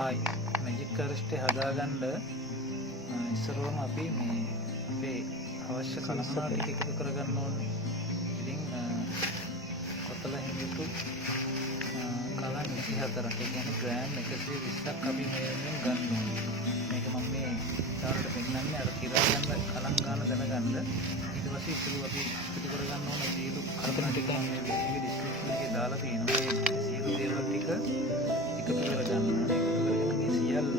ආයි මැජික් කාරිස්ටේ හදාගන්න ඉස්සරවම අපි මේ අපේ අවශ්‍ය කලමනා ටික එකතු කරගන්න ඕනේ. ඉතින් කොතල හිමිතු කලන් 24ක් ඒ කියන්නේ ග්‍රෑම් 120ක් අපි මේෙන් ගන්න ඕනේ. මේක මම මේ තාලට පෙන්නන්නේ අර කිරා ගන්න කලන් ගන්න දැනගන්න. ඊට පස්සේ ඉතුරු අපි එකතු කරගන්න ඕනේ සියලු කලමනා ටික මම මේ වීඩියෝ ඩිස්ක්‍රිප්ෂන් එකේ දාලා තියෙනවා. මේ සියලු දේවල් ටික එකතු කරගන්න ඕනේ. එකතු කරගෙන මේ සියල්ල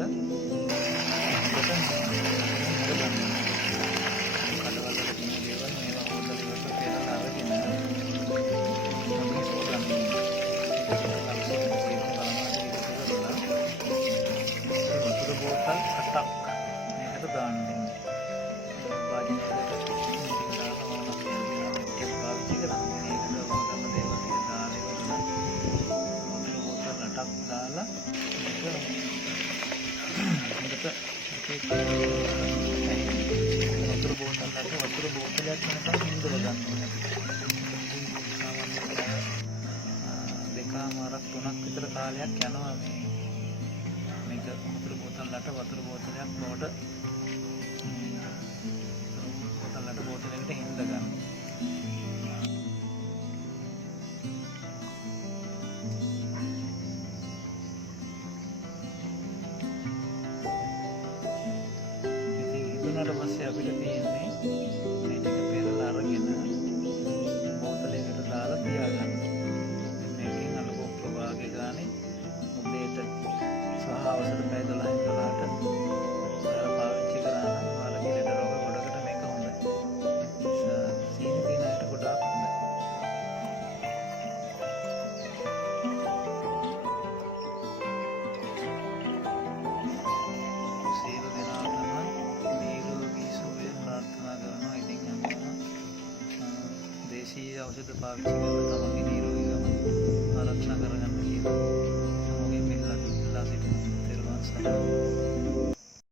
වතුර බෝතලයක් වෙනකම් හිඳලා ගන්න ඕනේ. දෙකමාරක් තුනක් විතර කාලයක් යනවා මේක වතුර බෝතලකට බෝතලයකට හිඳ ගන්න. ඊට පස්සේ අපිට තියෙන්නේ මේ ටික පෙරලා අරගෙන බෝතලයකට දාලා තියාගන්න. මේකෙන් අලුත් ප්‍රවාහය ගානේ උදේට සහ අවසර පැය 12න් 12ට ඔයාලා පාවිච්චි කරා නම් ඔයාලගේ ලෙඩ රෝග ගොඩකට මේක හොඳයි. සීනි දිනකට ගොඩාක් හොඳයි. සියලු දෙනාටම දේශීය ඖෂධ පාවිච්චි කරලා තමන්ගේ නිරෝගීකම ආරක්ෂා කරගන්න කියලා.